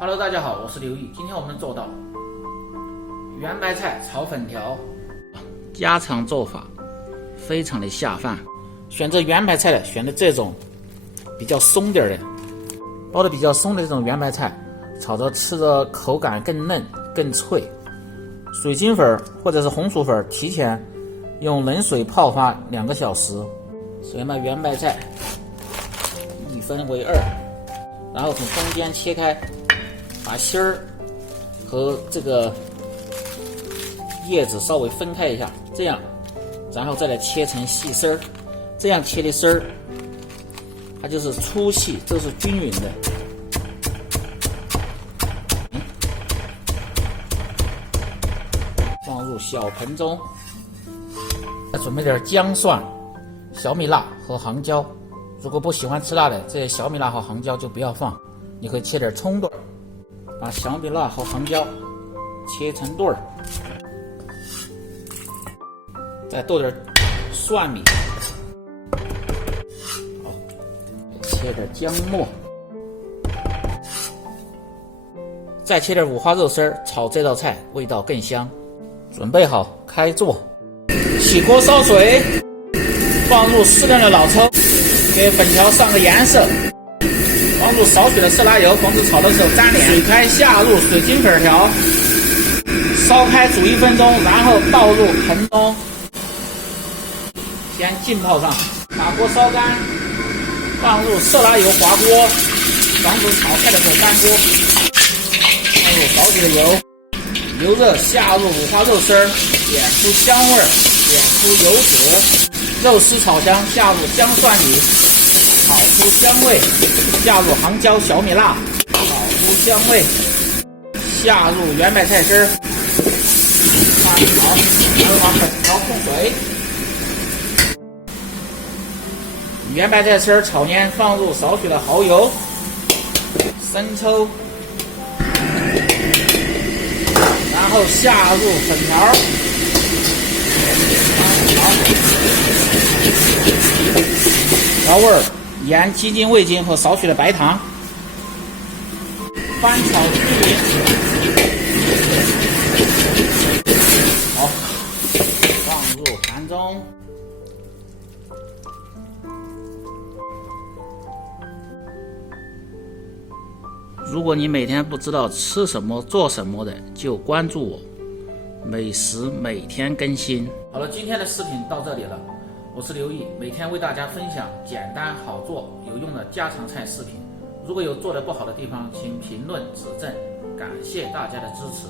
Hello， 大家好，我是刘毅。今天我们做到圆白菜炒粉条，家常做法，非常的下饭。选择圆白菜的，选的这种比较松点的，包的比较松的这种圆白菜，炒着吃着口感更嫩更脆。水晶粉或者是红薯粉，提前用冷水泡发2个小时。首先把圆白菜1分为2，然后从中间切开，把芯儿和这个叶子稍微分开一下，这样，然后再来切成细丝儿。这样切的丝儿，它就是粗细都是均匀的。放入小盆中，再准备点姜蒜、小米辣和杭椒。如果不喜欢吃辣的，这些小米辣和杭椒就不要放，你可以切点葱段，把小米辣和杭椒切成段儿，再剁点蒜米，好，切点姜末，再切点五花肉丝儿，炒这道菜味道更香。准备好开做，起锅烧水，放入适量的老抽，给粉条上个颜色，放入少许的色拉油，防止炒的时候粘连。水开下入水晶粉条，烧开煮1分钟，然后倒入盆中，先浸泡上，把锅烧干，放入色拉油滑锅，防止炒菜的时候粘锅。放入少许的油，油热下入五花肉丝儿，煸出香味儿，煸出油脂，肉丝炒香，下入姜蒜米，炒出香味，下入杭椒小米辣，炒出香味，下入圆白菜丝儿，翻炒，然后把粉条控水。圆白菜丝儿炒黏，放入少许的蚝油、生抽，然后下入粉条，调味儿，盐、鸡精、味精和少许的白糖，翻炒均匀。好，放入盘中。如果你每天不知道吃什么做什么的，就关注我，美食每天更新。好了，今天的视频到这里了，我是刘毅，每天为大家分享简单好做有用的家常菜视频。如果有做得不好的地方，请评论指正，感谢大家的支持。